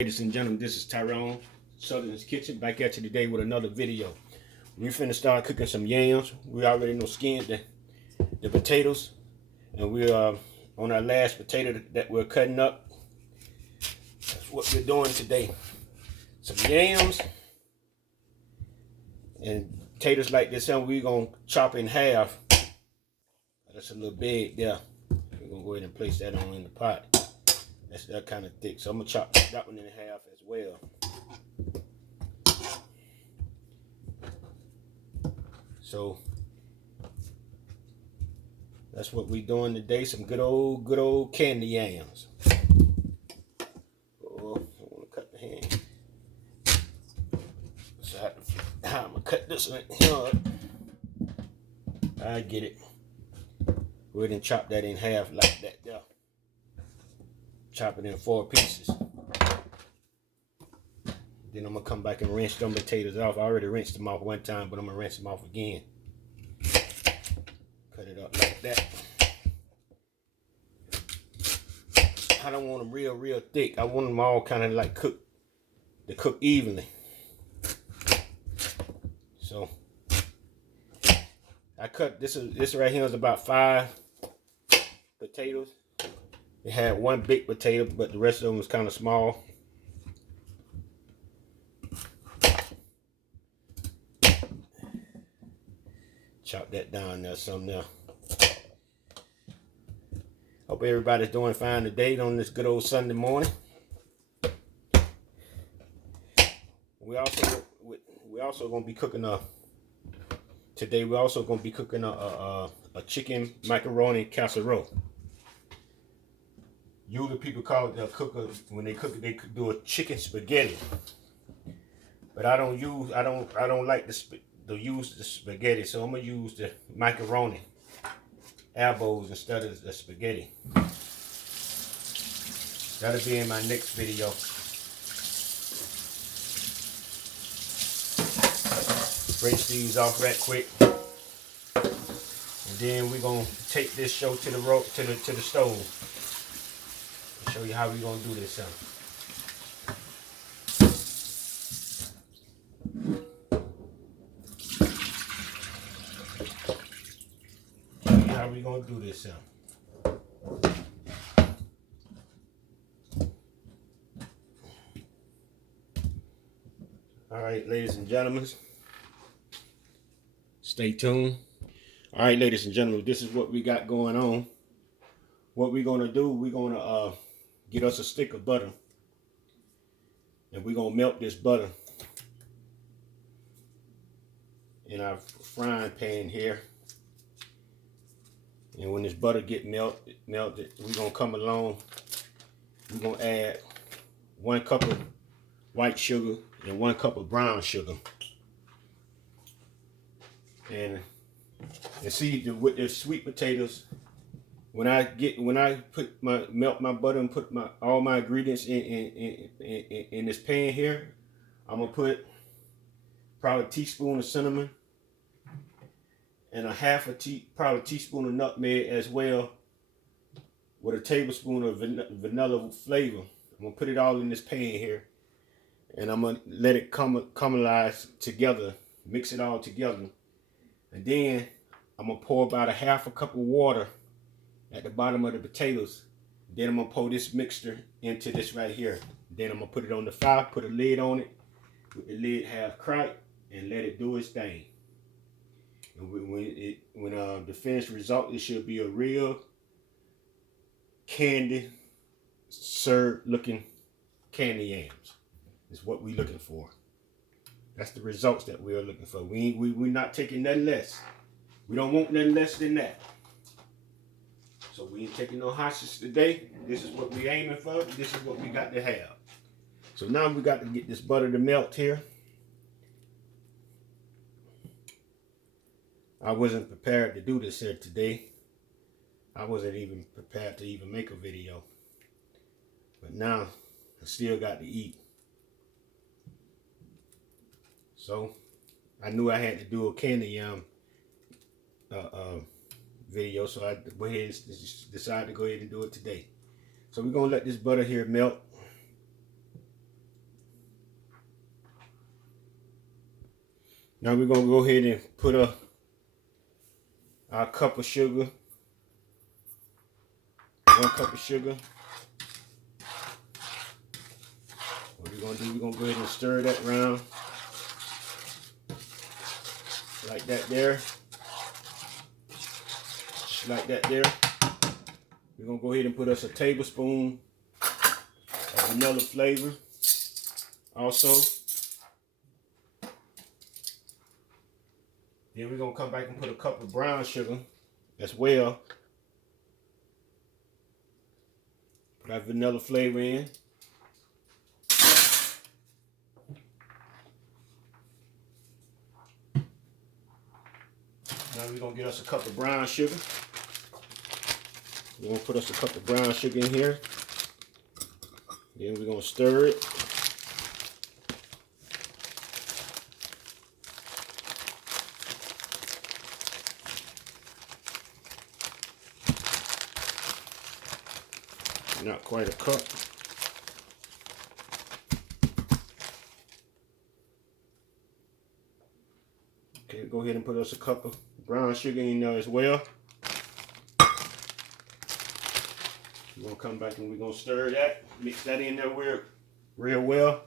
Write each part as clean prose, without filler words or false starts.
Ladies and gentlemen, this is Tyron'e, Southern's Kitchen, back at you today with another video. We finna start cooking some yams. We already know skinned the potatoes, and we're on our last potato that we're cutting up. That's what we're doing today. Some yams and potatoes like this, and we're gonna chop in half. That's a little big there. We're gonna go ahead and place that on in the pot. That's that kind of thick, so I'm gonna chop that one in half as well. So that's what we're doing today. Some good old candy yams. Oh, I want to cut the hand. So how I'm gonna cut this one. I get it. Go ahead and chop that in half like that there. Chop it in 4 pieces. Then I'm gonna come back and rinse them potatoes off. I already rinsed them off one time, but I'm gonna rinse them off again. Cut it up like that. I don't want them real thick. I want them all kind of like cook evenly. So I cut this right here is about 5 potatoes. It had 1 big potato, but the rest of them was kind of small. Chop that down there some now. Hope everybody's doing fine today on this good old Sunday morning. We also gonna be cooking today. We're also gonna be cooking a chicken macaroni casserole. Usually people call it when they cook it, they do a chicken spaghetti. But I don't like to use the spaghetti, so I'm gonna use the macaroni elbows instead of the spaghetti. That'll be in my next video. Rinse these off right quick, and then we're gonna take this show to the stove. I'll show you how we're gonna do this. How we gonna do this? All right, ladies and gentlemen, stay tuned. All right, ladies and gentlemen, this is what we got going on. What we're gonna do? We're gonna get us a stick of butter, and we're gonna melt this butter in our frying pan here. And when this butter get melted, we're gonna come along. We're gonna add 1 cup of white sugar and 1 cup of brown sugar. And see, with the sweet potatoes, when I melt my butter and put all my ingredients in this pan here, I'm gonna put probably a teaspoon of cinnamon and probably a teaspoon of nutmeg as well, with a tablespoon of vanilla flavor. I'm gonna put it all in this pan here, and I'm gonna let it caramelize together, mix it all together, and then I'm gonna pour about a 1/2 cup of water at the bottom of the potatoes. Then I'm gonna pour this mixture into this right here. Then I'm gonna put it on the fire, put a lid on it, with the lid half cracked, and let it do its thing. And when the finished result, it should be a real candy served looking candy yams. Is what we're looking for. That's the results that we are looking for. We're not taking nothing less. We don't want nothing less than that. So we ain't taking no hostage today. This is what we're aiming for. This is what we got to have. So now we got to get this butter to melt here. I wasn't prepared to do this here today. I wasn't even prepared to even make a video. But now I still got to eat. So I knew I had to do a candy yam video, so I went ahead and decided to go ahead and do it today. So we're gonna let this butter here melt. Now we're gonna go ahead and put our cup of sugar, 1 cup of sugar. What we're gonna do, we're gonna go ahead and stir that around like that there. Just like that there. We're gonna go ahead and put us a tablespoon of vanilla flavor also. Then we're gonna come back and put a cup of brown sugar as well. Put that vanilla flavor in. Now we're gonna get us a cup of brown sugar. We're gonna put us a cup of brown sugar in here. Then we're gonna stir it. Not quite a cup. Okay, go ahead and put us a cup of brown sugar in there as well. We're gonna come back and we're gonna stir that, mix that in there real well.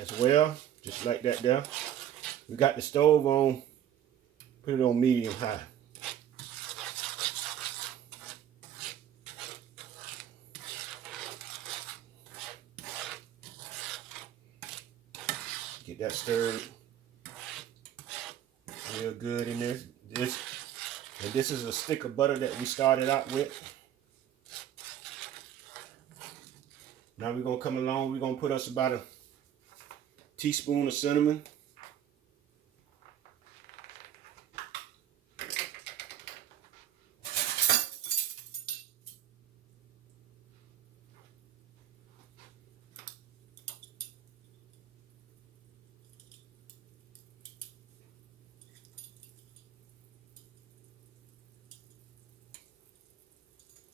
As well, just like that there. We got the stove on, put it on medium high. Get that stirred real good in there. This is a stick of butter that we started out with. Now we're gonna come along, we're gonna put us about a teaspoon of cinnamon.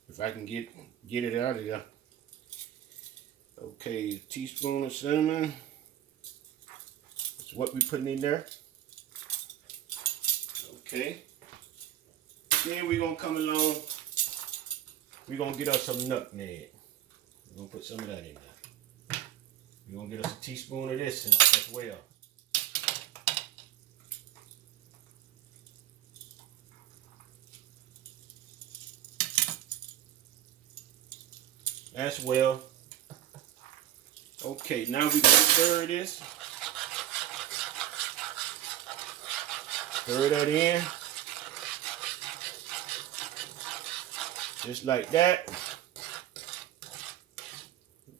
If I can get it out of there. Okay, teaspoon of cinnamon. That's what we're putting in there. Okay. Then we're gonna come along. We're gonna get us some nutmeg. We're gonna put some of that in there. We're gonna get us a teaspoon of this as well. As well. Okay, now we're gonna stir this. Stir that in. Just like that.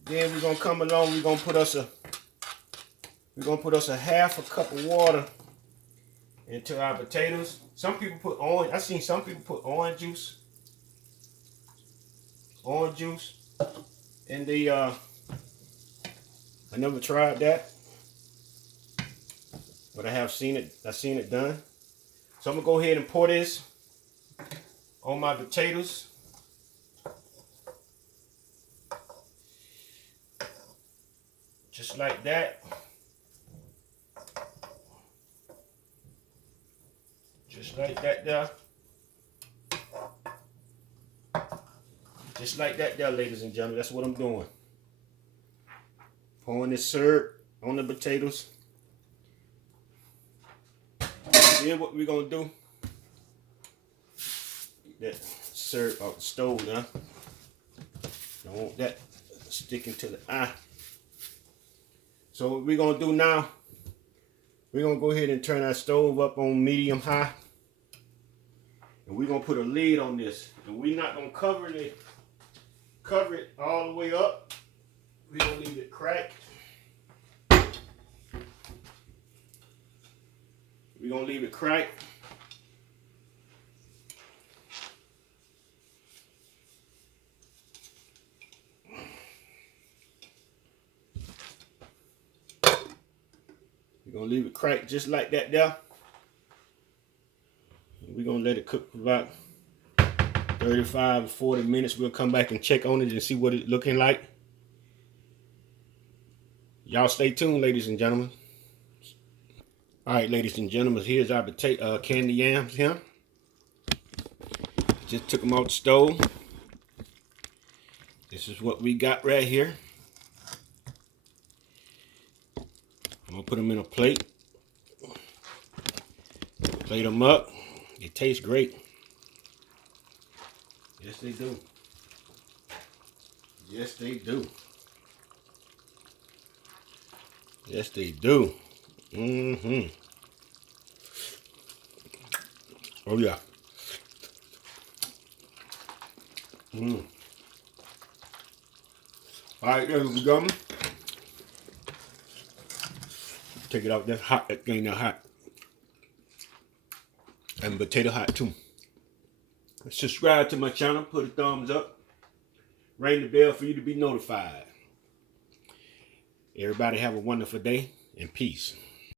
Then we're gonna come along, we're gonna put us a half a cup of water into our potatoes. Some people put orange, I've seen some people put orange juice. And they I never tried that, but I've seen it done. So I'm gonna go ahead and pour this on my potatoes. Just like that. Just like that there. Just like that there, ladies and gentlemen. That's what I'm doing. Pouring this syrup on the potatoes. Then what we're going to do, get that syrup off the stove now. Don't want that sticking to the eye. So what we're going to do now, we're going to go ahead and turn our stove up on medium high. And we're going to put a lid on this. And we're not going to cover it all the way up. We're going to leave it cracked. We're going to leave it cracked. We're going to leave it cracked just like that there. We're going to let it cook for about 35 to 40 minutes. We'll come back and check on it and see what it's looking like. Y'all stay tuned, ladies and gentlemen. All right, ladies and gentlemen, here's our candy yams here. Just took them out the stove. This is what we got right here. I'm gonna put them in a plate. Plate them up. They taste great. Yes, they do. Yes, they do. Yes, they do. Mm-hmm. Oh, yeah. Mm. All right, there we go. Take it out. That's hot. That thing not hot. And potato hot, too. Subscribe to my channel. Put a thumbs up. Ring the bell for you to be notified. Everybody have a wonderful day and peace.